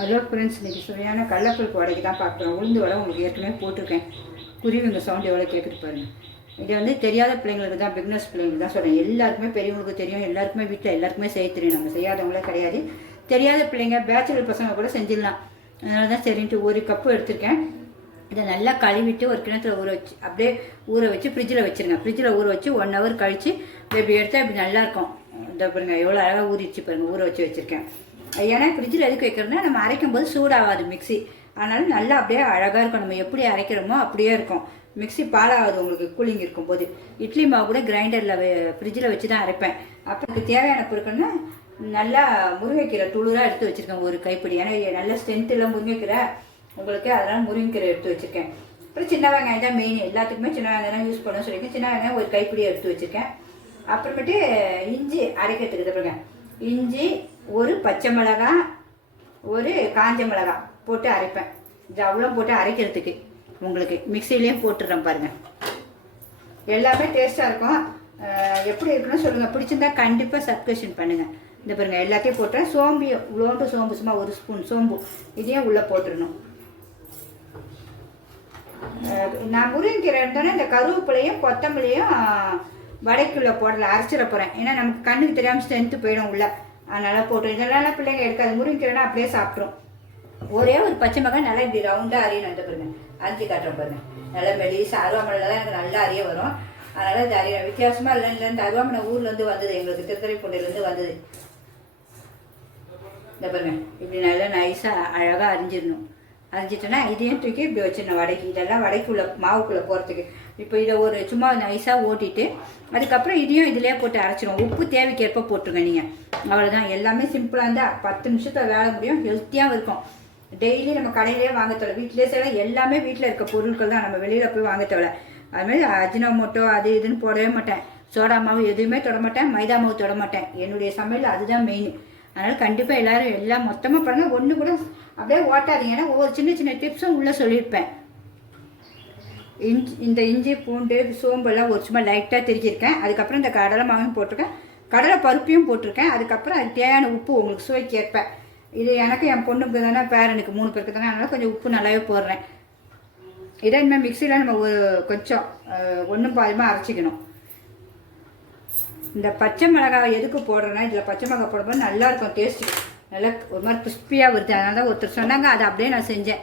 Hello friends இன்றைக்கி சுவையான கடலப்பருப்பு வடைக்கு தான் பார்க்குறோம். உளுந்து வடை உங்களுக்கு ஏற்கனவே போட்டிருக்கேன். குருவிங்க சவுண்ட் எவ்வளோ கேட்குது பாருங்கள் இது வந்து தெரியாத பிள்ளைங்களுக்கு தான் பிக்னஸ் பிள்ளைங்களுக்கு தான் சொல்கிறேன் எல்லாருக்குமே பெரியவங்களுக்கு தெரியும் எல்லாருக்குமே வீட்டில் எல்லாருக்குமே செய்ய தெரியும். நம்ம செய்யாதவங்களே கிடையாது. தெரியாத பிள்ளைங்க பேச்சுலர் பசங்க கூட செஞ்சிடலாம். அதனால தான் சரின்ட்டு ஒரு கப்பு எடுத்திருக்கேன். இதை நல்லா கழுவிட்டு ஒரு கிணத்துல ஊற வச்சு அப்படியே ஊற வச்சு ஃப்ரிட்ஜில் வச்சுருங்க. ஃப்ரிட்ஜில் ஊற வச்சு ஒன் ஹவர் கழித்து இப்படி எடுத்தால் இப்படி நல்லாயிருக்கும் இந்த பாருங்க எவ்வளோ அழகாக ஊறிச்சு பாருங்கள் ஊற வச்சு வச்சுருக்கேன். ஏன்னா ஃப்ரிட்ஜில் எதுக்கு வைக்கிறோன்னா நம்ம அரைக்கும் போது சூடாகாது மிக்ஸி அதனால நல்லா அப்படியே அழகாக இருக்கும். நம்ம எப்படி அரைக்கிறோமோ அப்படியே இருக்கும். மிக்ஸி பாலாகாது உங்களுக்கு கூலிங் இருக்கும்போது. இட்லி மாவு கூட கிரைண்டரில் ஃப்ரிட்ஜில் வச்சு தான் அரைப்பேன். அப்போ எனக்கு தேவையான பொருட்கள்னா நல்லா முருங்கைக்கீரை துளுராக எடுத்து வச்சுருக்கேன் ஒரு கைப்பிடி. ஏன்னா நல்ல ஸ்ட்ரென்த்தில் முருங்கைக்கீரை. உங்களுக்கு அதனால் முருங்கைக்கீரை எடுத்து வச்சுருக்கேன். அப்புறம் சின்ன வெங்காயம் தான் மெயின் எல்லாத்துக்குமே சின்ன வெங்காயம் தான் யூஸ் பண்ணணும்னு சொல்லியிருக்கேன். சின்ன வெங்காயம் ஒரு கைப்பிடி எடுத்து வச்சுருக்கேன். அப்புறமேட்டு இஞ்சி அரைக்கிறதுக்கு இது இஞ்சி ஒரு பச்சை மிளகாய் ஒரு காஞ்ச மிளகாய் போட்டு அரைப்பேன். இது அவ்வளோ போட்டு அரைக்கிறதுக்கு. உங்களுக்கு மிக்சிலையும் போட்டுடுறேன் பாருங்கள் எல்லாமே டேஸ்ட்டாக இருக்கும். எப்படி இருக்குன்னு சொல்லுங்கள் பிடிச்சிருந்தா கண்டிப்பாக சப்ஸ்கிரிப்ஷன் பண்ணுங்கள் இந்த பாருங்கள் எல்லாத்தையும் போட்டேன் சோம்பு இவ்வளோண்டு சோம்பு சும்மா ஒரு ஸ்பூன் சோம்பு. இதையும் உள்ளே போட்டுடணும் நான் முருங்கைக்கீரை எடுத்தோன்னே இந்த கருவேப்பிலையும் கொத்தமல்லியும் வடைக்குள்ளே போடல அரைச்சிட போகிறேன் ஏன்னா நமக்கு கண்ணுக்கு தெரியாமல் ஸ்ட்ரென்த்து போயிடும் உள்ள. அதனால் போட்டு இதெல்லாம் பிள்ளைங்க எடுக்காது. முருங்கைக்கீரைனா அப்படியே சாப்பிட்ரும் ஒரே ஒரு பச்சை மிளகாய் நல்லா இப்படி ரவுண்டாக அரியணும். இந்த பாருங்க. அரிஞ்சு காட்டுறேன் பாருங்க. நல்லா மெலிசாக அருவாமனை தான் எனக்கு நல்லா அறிய வரும். அதனால் இது அரிய வித்தியாசமாக இல்லை இல்லை இந்த அருவாமனை ஊர்லேருந்து வந்தது. எங்களுக்கு திருத்துறைப்பூண்டிலேருந்து வந்தது. இந்த பாருங்க. இப்படி நல்லா நைஸாக அழகாக அரிஞ்சிடணும். அரைஞ்சிட்டோன்னா இதையும் தூக்கி இப்படி வச்சிடணும் வடைக்கு. இதெல்லாம் வடைக்குள்ளே மாவுக்குள்ளே போகிறதுக்கு இப்போ இதை ஒரு சும்மா நைஸாக ஓட்டிட்டு அதுக்கப்புறம் இதையும் இதிலே போட்டு அரைச்சிடும் உப்பு தேவைக்கேற்ப போட்டுருங்க நீங்கள் அவ்வளோதான் எல்லாமே சிம்பிளாக இருந்தால் பத்து நிமிஷத்தில் வேலை முடியும். ஹெல்த்தியாகவும் இருக்கும். டெய்லி நம்ம கடையிலே வாங்க தேவை வீட்டிலே செய்யலாம் எல்லாமே வீட்டில் இருக்க பொருட்கள் தான். நம்ம வெளியில் போய் வாங்க தேவை அதுமாதிரி அஜினோமோட்டோ அது இதுன்னு போடவே மாட்டேன். சோடா மாவு எதுவுமே தொட மாட்டேன். மைதா மாவு தொட மாட்டேன். என்னுடைய சமையல் அதுதான் மெயின் அதனால் கண்டிப்பாக எல்லோரும் எல்லாம் மொத்தமாக பண்ணால் ஒன்று கூட அப்படியே ஓட்டாதீங்க. ஏன்னா ஒவ்வொரு சின்ன சின்ன டிப்ஸும் உள்ளே சொல்லியிருப்பேன். இஞ்சி இந்த இஞ்சி பூண்டு சோம்பெல்லாம் ஒரு சும்மா லைட்டாக திரிச்சிருக்கேன் அதுக்கப்புறம் இந்த கடலை மாவும் போட்டிருக்கேன். கடலை பருப்பையும் போட்டிருக்கேன். அதுக்கப்புறம் அது தேவையான உப்பு உங்களுக்கு சுவைக்கு ஏற்பேன் இது எனக்கு என் பொண்ணுக்கு தானே பேரனுக்கு மூணு பேருக்கு தானே அதனால் கொஞ்சம் உப்பு நல்லாவே போடுறேன். இதை இனிமேல் மிக்சியில் நம்ம ஒரு கொஞ்சம் ஒன்றும் பாதிமாக அரைச்சிக்கணும். இந்த பச்சை மிளகாய் எதுக்கு போடுறேன்னா இதில் பச்சை மிளகாய் போடும்போது நல்லாயிருக்கும் டேஸ்ட்டு நல்லா ஒரு மாதிரி கிறிஸ்பியாக வருது. அதனால தான் ஒருத்தர் சொன்னாங்க அதை அப்படியே நான் செஞ்சேன்.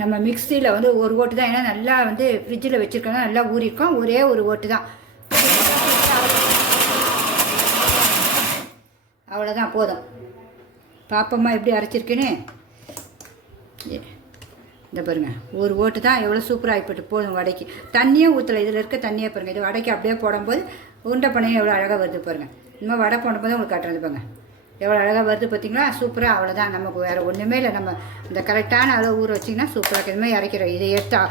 நம்ம மிக்சியில் வந்து ஒரு ஓட்டு தான். ஏன்னா நல்லா வந்து ஃப்ரிட்ஜில் வச்சுருக்கோம்னா நல்லா ஊறிக்கும் ஒரே ஒரு ஓட்டு தான். அவ்வளோதான் போதும். பாப்பம்மா எப்படி அரைச்சிருக்கேன்னு? இந்த பாருங்க. ஒரு ஓட்டு தான். எவ்வளோ சூப்பராக ஆகிப்பட்டு போதும் வடைக்கு. தண்ணியே ஊற்றலை இதில் இருக்க தண்ணியே பாருங்கள் இது வடைக்கு அப்படியே போடும்போது உருண்டை பண்ணையும் எவ்வளோ அழகாக வருது பாருங்க. இனிமேல் வடை போடும்போது உங்களுக்கு காட்டுறது பாருங்கள் எவ்வளோ அழகாக வருது பார்த்தீங்களா சூப்பராக அவ்வளோதான் நமக்கு வேறு ஒன்றுமே இல்லை. நம்ம இந்த கரெக்டான அளவு ஊற வச்சிங்கன்னா சூப்பராக இருக்குது இதுமாதிரி இறக்கிறோம். இதை எடுத்தா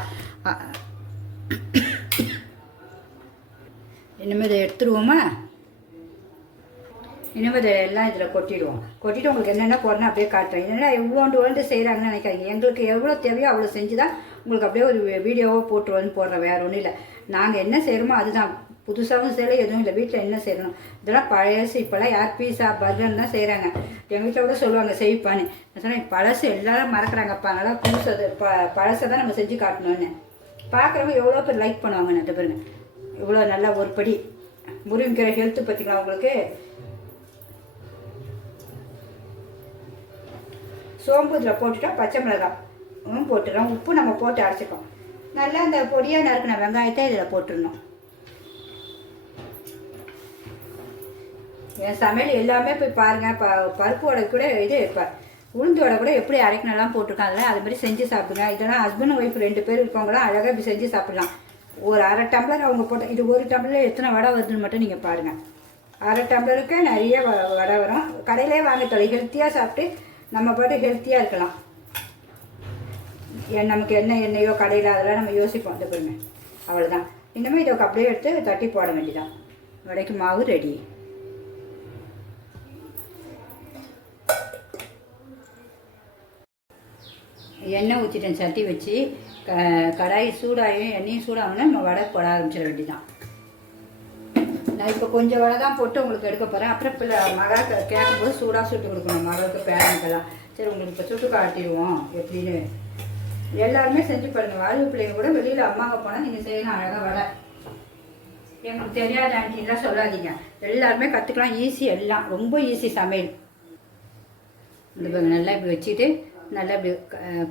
இனிமேல் இதை எடுத்துருவோமா? இனிமேல் இதை எல்லாம் இதில் கொட்டிடுவோம். கொட்டிட்டு உங்களுக்கு என்னென்ன போடணும் அப்படியே காட்டுறேன். என்னென்ன எவ்வளோண்டு உழந்து செய்கிறாங்கன்னு நினைக்காதீங்க. எங்களுக்கு எவ்வளோ தேவையோ அவ்வளோ செஞ்சு தான் உங்களுக்கு அப்படியே ஒரு வீடியோவோ போட்டுருவோன்னு போடுறேன். வேறு ஒன்றும் இல்லை. நாங்கள் என்ன செய்கிறோமோ அதுதான். புதுசாகவும் செய்யலை எதுவும் இல்லை. வீட்டில் என்ன செய்யணும்? இதெல்லாம் பழசு இப்போல்லாம் யார் பீஸா பர்கர் தான் செய்கிறாங்க எங்கள் வீட்டில் கூட சொல்லுவாங்க செய்ப்பான்னு நான் சொன்னேன் பழசு எல்லாரும் மறக்கிறாங்கப்பா அதனால் புதுசு ப பழசை தான் நம்ம செஞ்சு காட்டணும்னு. பார்க்குறவங்க எவ்வளோ பேர் லைக் பண்ணுவாங்க நிறைய பேருங்க. இவ்வளோ நல்லா ஒரு படி. முருங்கீரை ஹெல்த்து பார்த்திங்களா உங்களுக்கு? சோம்பு இதில் போட்டுட்டோம் பச்சை மிளகாய் போட்டுடுறோம் உப்பு நம்ம போட்டு அரைச்சிக்கோம் நல்லா அந்த பொடியாக நறுக்கின வெங்காயத்தை இதில் போட்டுடணும். என் சமையல் எல்லாமே போய் பாருங்கள் ப பருப்பு உடை கூட இது இப்போ உளுந்தோட கூட எப்படி அரைக்கணும்லாம் போட்டிருக்காங்கல்ல அது மாதிரி செஞ்சு சாப்பிடுங்க. இதெல்லாம் ஹஸ்பண்ட் ஒய்ஃப் ரெண்டு பேர் இருக்கவங்களாம் அழகாக இப்படி செஞ்சு சாப்பிடலாம். ஒரு அரை டம்ளர் அவங்க போட்ட இது ஒரு டம்ளர் எத்தனை வடை வருதுன்னு மட்டும் நீங்கள் பாருங்கள் அரை டம்ளருக்கு நிறைய வ- வடை வரும். கடையிலே வாங்க தொலை ஹெல்த்தியாக சாப்பிட்டு நம்ம பாட்டு ஹெல்த்தியாக இருக்கலாம். என் நமக்கு என்ன எண்ணெயோ கடையில் அதெல்லாம் நம்ம யோசிப்போம். அந்த பாருங்க. அவ்வளோதான் இனிமேல் இதை அப்படியே எடுத்து தட்டி போட வேண்டியதான் வடைக்கு மாவு ரெடி எண்ணெய் ஊற்றிட்டேன் சட்டி வச்சு. க கடாய் சூடாகியும் எண்ணெயும் சூடாகணும்னா நம்ம வடை போட ஆரம்பிச்சிட வேண்டிதான் நான் இப்போ கொஞ்சம் வடை தான் போட்டு உங்களுக்கு எடுக்க போகிறேன் அப்புறம் பிள்ளை மகா கேட்கும்போது சூடாக சுட்டு கொடுக்கணும். மகளுக்கு பேரனுக்கெல்லாம் சரி உங்களுக்கு இப்போ சுட்டு காட்டிடுவோம். எப்படின்னு. எல்லாருமே செஞ்சு பாருங்க. வாழ்வு பிள்ளைங்க கூட வெளியில் அம்மாவை போனால் நீங்கள் செய்யலாம். அழகாக வடை. எங்களுக்கு தெரியாத ஆண்டிலாம் சொல்லாதீங்க. எல்லாருமே கற்றுக்கலாம் ஈஸி எல்லாம். ரொம்ப ஈஸி சமையல். இந்த நல்லா இப்படி வச்சுட்டு நல்லா இப்படி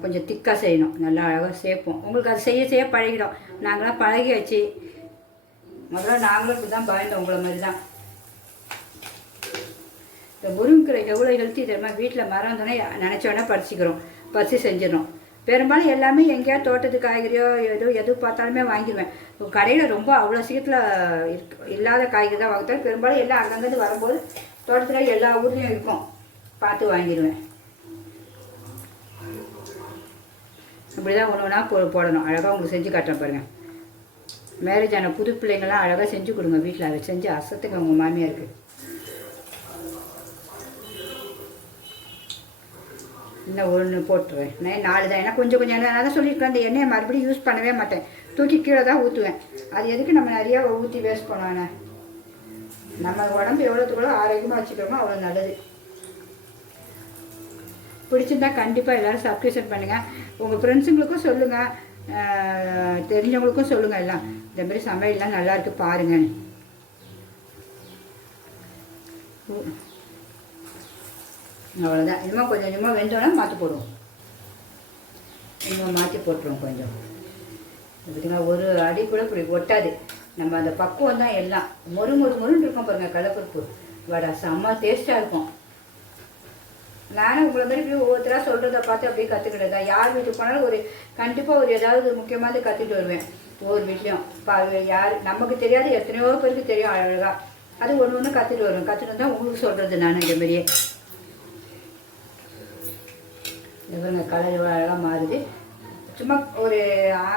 கொஞ்சம் திக்காக செய்யணும். நல்லா அழகாக சேர்ப்போம் உங்களுக்கு அது செய்ய செய்ய பழகிடும். நாங்களாம் பழகியாச்சு. முதல்ல நாங்களும் இப்படி தான் பயந்தோம். உங்களை மாதிரி தான் இந்த முருங்கீரை எவ்வளோ ஹெல்த்தி தெரியுமா? வீட்டில் மரம் இருந்தோன்னே நினச்சோடனே பறிச்சிக்கிறோம். பறித்து செஞ்சிடணும் பெரும்பாலும் எல்லாமே எங்கேயாவது தோட்டத்து காய்கறியோ எதோ எது பார்த்தாலுமே வாங்கிடுவேன். கடையில் ரொம்ப அவ்வளோ சீக்கிரத்தில் இருக்கு இல்லாத காய்கறி தான் வாங்குறேன். பெரும்பாலும் எல்லாம் அங்கங்கேருந்து வரும்போது தோட்டத்தில் எல்லா ஊர்லேயும் இருக்கும். பார்த்து வாங்கிடுவேன். இப்படி தான் ஒன்று ஒன்றா போ போடணும். அழகாக உங்களுக்கு செஞ்சு காட்டுறேன் பாருங்கள் மேரேஜ் ஆன புது பிள்ளைங்கள்லாம் அழகாக செஞ்சு கொடுங்க வீட்டில் அதை செஞ்சு அசத்துக்கு உங்கள் மாமியாருக்கு. இன்னும் ஒன்று போட்டுருவேன். நான் நாலு தான். ஏன்னா கொஞ்சம் கொஞ்சம் நான் தான் சொல்லியிருக்கேன். அந்த எண்ணெயை மறுபடியும் யூஸ் பண்ணவே மாட்டேன். தூக்கி கீழே தான் ஊற்றுவேன் அது எதுக்கு நம்ம நிறையா ஊற்றி வேஸ்ட் பண்ணுவானே நம்ம உடம்பு எவ்வளோத்துக்குள்ளோ ஆரோக்கியமாக வச்சுக்கிறோமோ அவ்வளோ நல்லது. பிடிச்சிருந்தா கண்டிப்பாக எல்லோரும் சப்ஸ்கிரிப்ஷன் பண்ணுங்கள் உங்கள் ஃப்ரெண்ட்ஸுங்களுக்கும் சொல்லுங்கள் தெரிஞ்சவங்களுக்கும் சொல்லுங்கள் எல்லாம். இந்தமாரி சமையல்லாம் நல்லா பாருங்கள் அவ்வளோதான் இனிமேல் கொஞ்சம் கொஞ்சமாக வெந்தோன்னா மாற்றி போடுவோம். இனிமேல் மாற்றி போட்டுருவோம் கொஞ்சம். பார்த்தீங்களா ஒரு அடி கூட இப்படி ஒட்டாது. நம்ம அந்த பக்குவம் தான் எல்லாம். மொறு மொறு மொறுன்னு இருக்கும் பாருங்கள் கடப்பருப்பு வடை செம்ம டேஸ்ட்டாக இருக்கும். நானும் உங்களை மாதிரி இப்படி ஒவ்வொருத்தராக சொல்கிறத பார்த்து அப்படியே கற்றுக்கிட்டதா யார் வீட்டுக்கு போனாலும் ஒரு கண்டிப்பாக ஒரு ஏதாவது முக்கியமானது கற்றுட்டு வருவேன். ஒவ்வொரு வீட்லேயும். பா யார் நமக்கு தெரியாது எத்தனையோ பேருக்கு தெரியும் அழகாக அது ஒன்று ஒன்று கற்றுட்டு வருவேன். கற்றுட்டு தான் உங்களுக்கு சொல்கிறது நான் இந்த மாதிரியே இவங்க கலர் அழகாக மாறுது. சும்மா ஒரு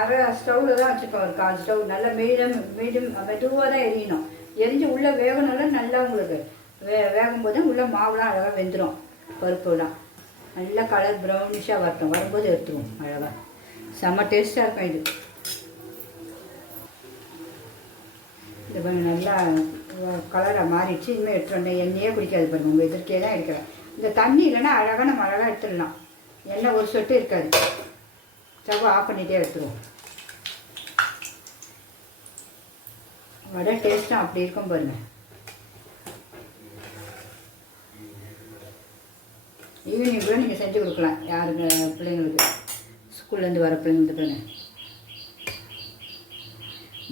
அரை ஸ்டவ்வில் தான் வச்சுருக்கோம் ஒரு கால் ஸ்டவ். நல்லா மீடியம் மீடியம் மெதுவாக தான் எரியணும். எரிஞ்சு உள்ளே வேகணும்னா நல்லா உங்களுக்கு வே வேகும் போது உள்ளே மாவுலாம் அழகாக வெந்துடும் பருப்புலாம் நல்லா கலர் ப்ரௌனிஷாக வரட்டும் வரும்போது எடுத்துருவோம் அழகாக செம்ம டேஸ்ட்டாக இருக்கும் இது. இது கொஞ்சம் நல்லா கலராக மாறிடுச்சு. இனிமேல் எடுத்துருந்தேன் எண்ணெயே குடிக்காது பாருங்க. உங்கள் எதிர்க்கே தான் எடுக்கிறேன். இந்த தண்ணி இல்லைன்னா அழகாக நம்ம அழகாக எடுத்துடலாம். எண்ணெய் ஒரு சொட்டு இருக்காது. ஸ்டவ் ஆஃப் பண்ணிகிட்டே எடுத்துருவோம். வடை டேஸ்ட்டும் அப்படி இருக்கும் பாருங்கள் ஈவினிங் கூட நீங்கள் செஞ்சு கொடுக்கலாம். யாருக்கு பிள்ளைங்களுக்கு? ஸ்கூல்லேருந்து வர பிள்ளைங்களுக்கு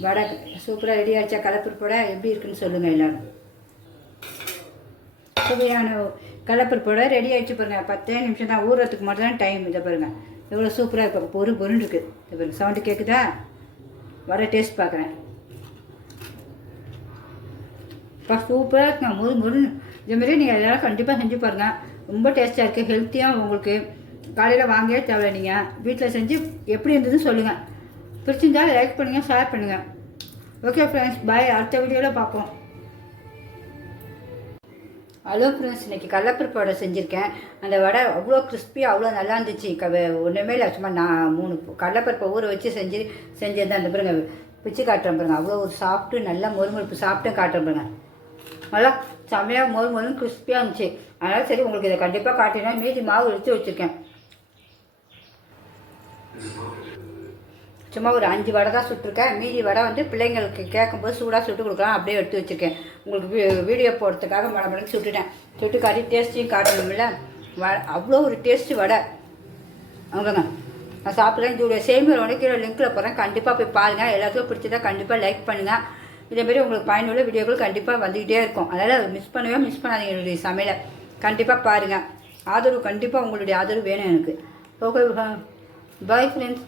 வடை சூப்பராக ரெடி ஆகிடுச்சா கலப்பருப்பு வடை எப்படி இருக்குன்னு சொல்லுங்கள் எல்லோரும். சுவையான கலப்பருப்பு ரெடி ஆகிடுச்சு பாருங்க. பத்தே நிமிஷம் தான் ஊறுறதுக்கு மட்டும் தான் டைம் இதை பாருங்கள் எவ்வளோ சூப்பராக இருக்கும் பொறு பொருள் இருக்குது இதை பாருங்கள் சவுண்டு கேட்குதா வடை டேஸ்ட் பார்க்குறேன். இப்போ சூப்பராக இருக்குங்க. முறு முருன்னு இதுமாரி நீங்கள் எல்லோரும் கண்டிப்பாக செஞ்சு பாருங்கள் ரொம்ப டேஸ்ட்டாக இருக்குது ஹெல்த்தியாக உங்களுக்கு. காலையில் வாங்கவே தேவை நீங்கள் வீட்டில் செஞ்சு எப்படி இருந்ததுன்னு சொல்லுங்கள் பிடிச்சிருந்தா லைக் பண்ணுங்கள் ஷேர் பண்ணுங்கள் ஓகே ஃப்ரெண்ட்ஸ் பாய் அடுத்த வீடியோவில் பார்ப்போம். ஹலோ ஃப்ரெண்ட்ஸ் இன்றைக்கி கடலப்பருப்பு வடை செஞ்சுருக்கேன். அந்த வடை அவ்வளோ கிறிஸ்பியாக அவ்வளோ நல்லா இருந்துச்சு. க ஒன்றுமே இல்லை. சும்மா நான் மூணு கடலப்பருப்பை ஊற வச்சு செஞ்சு செஞ்சது அந்த பாருங்க பிச்சு காட்டுறேன் பாருங்க. அவ்வளோ ஒரு சாப்பிட்டு நல்லா மொறுமொறுப்பு சாப்பிட்டு காட்டுறேன் பாருங்க. நல்லா செம்மையாக மொறு மொறுன்னு கிறிஸ்பியாக இருந்துச்சு. அதனால் சரி உங்களுக்கு இதை கண்டிப்பாக காட்டினா மீதி மாவு எடுத்து வச்சுருக்கேன். சும்மா ஒரு அஞ்சு வடை தான் சுட்டிருக்கேன். மீதி வடை வந்து பிள்ளைங்களுக்கு கேட்கும்போது சூடாக சுட்டு கொடுக்கலாம். அப்படியே எடுத்து வச்சுருக்கேன். உங்களுக்கு வீ- வீடியோ போடுறதுக்காக மழை மழைக்கு சுட்டுட்டேன். சுட்டு காட்டி டேஸ்ட்டையும் காட்டணும்ல. வ அவ்வளோ ஒரு டேஸ்ட்டு வடை. அவ்வளோங்க. நான் சாப்பிட்றேன். இதோடைய சேமியர் வடை கீழே லிங்க்கில் போகிறேன் கண்டிப்பாக போய் பாருங்கள் எல்லாத்துக்கும் பிடிச்சதா கண்டிப்பாக லைக் பண்ணுங்கள் இதேமாரி உங்களுக்கு பயனுள்ள வீடியோக்கள் கண்டிப்பாக வந்துக்கிட்டே இருக்கும். அதனால் மிஸ் பண்ணவே மிஸ் பண்ணாதீங்க என்னுடைய சமையலை. கண்டிப்பாக பாருங்கள் ஆதரவு கண்டிப்பாக உங்களுடைய ஆதரவு வேணும் எனக்கு. Okay bye friends